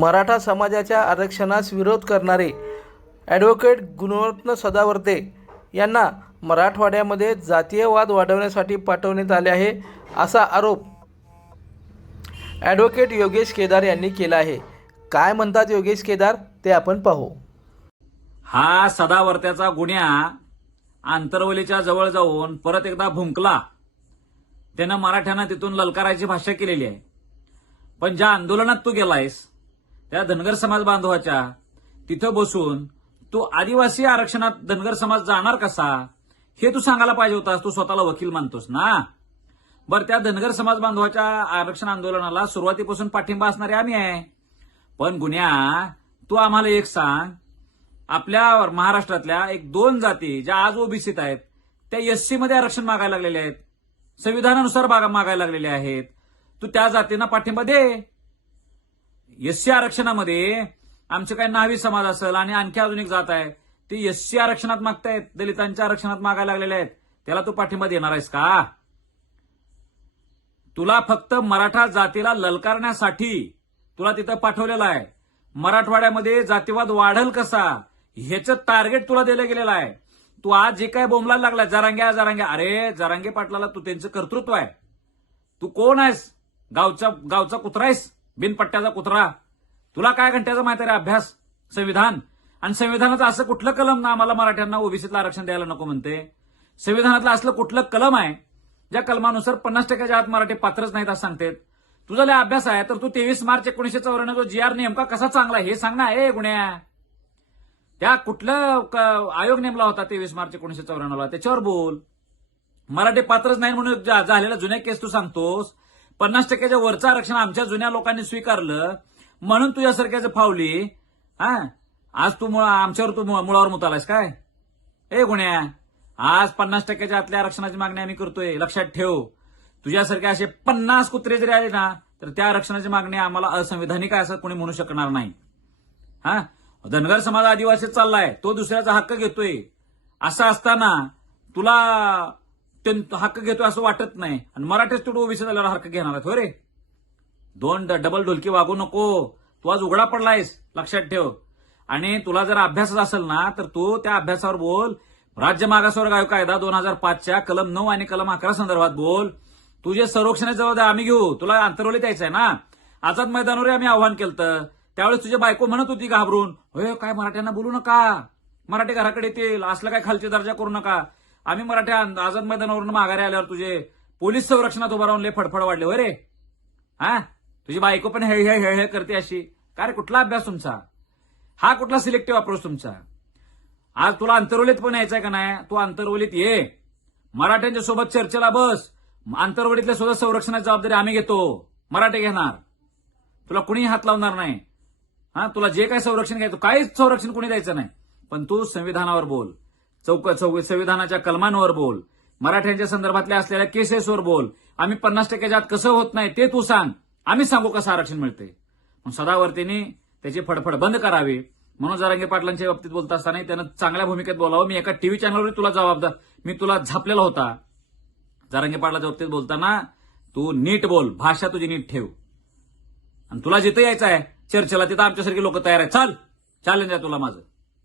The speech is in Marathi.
मराठा समाजाच्या आरक्षणास विरोध करणारे ॲडव्होकेट गुणरत्न सदावर्ते यांना मराठवाड्यामध्ये जातीयवाद वाढवण्यासाठी पाठवण्यात आले आहे असा आरोप ॲडव्होकेट योगेश केदार यांनी केला आहे. काय म्हणतात योगेश केदार? ते आपण पाहू. हा सदावर्त्याचा गुन्ह्या आंतरवलीच्या जवळ जाऊन परत एकदा भुंकला. त्यानं मराठ्यांना तिथून ललकारायची भाषा केलेली आहे. पण ज्या आंदोलनात तू गेलायस त्या धनगर समाज बांधवाच्या तिथं बसून तू आदिवासी आरक्षणात धनगर समाज जाणार कसा? हे तू सांगायला पाहिजे होतास तू स्वतःला वकील मानतोस ना? बरं त्या धनगर समाज बांधवाच्या आरक्षण आंदोलनाला सुरुवातीपासून पाठिंबा असणारे आम्ही आहे. पण गुन्ह्या तू आम्हाला एक सांग. आपल्या महाराष्ट्रातल्या एक दोन जाती ज्या आज ओबीसीत आहेत त्या एससी मध्ये आरक्षण मागायला लागलेल्या आहेत. संविधानानुसार मागायला लागलेल्या आहेत. तू त्या जातींना पाठिंबा दे. एससी आरक्षणामध्ये आमचे काही नावी समाज असेल आणि आणखी अजून एक जात आहे ते एससी आरक्षणात मागतायत दलितांच्या आरक्षणात मागायला लागलेले आहेत. त्याला तू पाठिंबा देणार आहेस का? तुला फक्त मराठा जातीला ललकारण्यासाठी तुला तिथं पाठवलेलं आहे. मराठवाड्यामध्ये जातीवाद वाढल कसा ह्याचं टार्गेट तुला दिलं गेलेलं आहे. तू आज जे काय बोंबलायला लागला जरांग्या जरांग्या अरे जरांगे पाटलाला तू त्यांचं कर्तृत्व आहे. तू कोण आहेस? गावचा गावचा कुत्रा आहेस? बिनपट्ट्याचा कुत्रा. तुला काय घंट्याचा माहिती रे अभ्यास? संविधान. आणि संविधानाचं असं कुठलं कलम ना आम्हाला मराठ्यांना ओबीसीतलं आरक्षण द्यायला नको म्हणते. संविधानातलं असलं कुठलं कलम आहे ज्या कलमानुसार पन्नास टक्क्याच्या आत मराठी पात्रच नाहीत असं सांगतात? तुझा लय अभ्यास आहे तर तू तेवीस मार्च एकोणीशे चौऱ्याण्णव जी आर नेमका कसा चांगला आहे हे सांग ना ए गुण्या. त्या कुठलं आयोग नेमला होता तेवीस मार्च एकोणीशे चौऱ्याण्णवला? त्याच्यावर बोल. मराठी पात्रच नाही म्हणून झालेला जुन्या केस तू सांगतोस. पन्नास टक्क्याच्या वरचं आरक्षण आमच्या जुन्या लोकांनी स्वीकारलं म्हणून तुझ्यासारख्याचं फावली. हा? आज तू मुळा- आमच्यावर तू मुळावर मुतालायस काय? ए गुण्या आज पन्नास टक्क्याच्या आतल्या आरक्षणाची मागणी आम्ही करतोय. लक्षात ठेव. तुझ्यासारखे असे पन्नास कुत्रे जरी आले ना तर त्या आरक्षणाची मागणी आम्हाला असंविधानिक आहे असं कोणी म्हणू शकणार नाही. हा? धनगर समाज आदिवासी चाललाय. तो दुसऱ्याचा हक्क घेतोय. असं असताना तुला हक्क घेतोय असं वाटत नाही. आणि मराठीच तू ओबीसी झाल्यावर हक्क घेणार आहेत हो रे? दोन ड- डबल ढोलकी वागू नको. तू आज उघडा पडलायस लक्षात ठेव. आणि तुला जर अभ्यासच असेल ना तर तू त्या अभ्यासावर बोल. राज्य मागासवर्ग आयोग कायदा दोन हजार पाचच्या कलम नऊ आणि कलम अकरा संदर्भात बोल. तुझे संरक्षणाची जबाबदारी आम्ही घेऊ तुला अंतरवली द्यायचं आहे ना? आझाद मैदानावर आम्ही आव्हान केलं त्यावेळेस तुझी बायको म्हणत होती घाबरून होय काय मराठ्यांना बोलू नका. मराठी घराकडे येतील. असलं काय खालची दर्जा करू नका. आम्ही मराठ्या आझाद मैदानावरून माघारी आल्यावर तुझे पोलीस संरक्षणात उभं राहून लय फडफड वाढले हो रे? हा? तुझी बायको पण हेळ हे हेळ हे करते अशी. का रे कुठला अभ्यास तुमचा? हा कुठला सिलेक्टिव्ह अप्रोच तुमचा? आज तुला अंतरवलीत पण यायचंय का नाही? तू अंतरवलीत ये. मराठ्यांच्या सोबत चर्चेला बस. अंतरवलीतल्या सुद्धा संरक्षणाची जबाबदारी आम्ही घेतो. मराठे घेणार. तुला कुणी हात लावणार नाही. हा? तुला जे काय संरक्षण घ्यायचं काहीच संरक्षण कुणी द्यायचं नाही. पण तू संविधानावर बोल. चौक चौक संविधानाच्या कलमांवर बोल. मराठ्यांच्या संदर्भातल्या असलेल्या केसेसवर बोल. आम्ही पन्नास टक्क्याच्या आत कसं होत नाही ते तू सांग. आम्ही सांगू कसं आरक्षण मिळते मग सदावर्तीने त्याची फडफड बंद करावी. म्हणून जरांगे पाटलांच्या बाबतीत बोलत असताना त्यानं चांगल्या भूमिकेत बोलावं. मी एका टीव्ही चॅनलवर तुला जबाबदार मी तुला झापलेला होता. जरांगे पाटलाच्या बाबतीत बोलताना तू नीट बोल. भाषा तुझी नीट ठेव. आणि तुला जिथं यायचं आहे चर्चेला तिथं आमच्यासारखी लोक तयार आहे चाल. चॅलेंज आहे तुला माझं.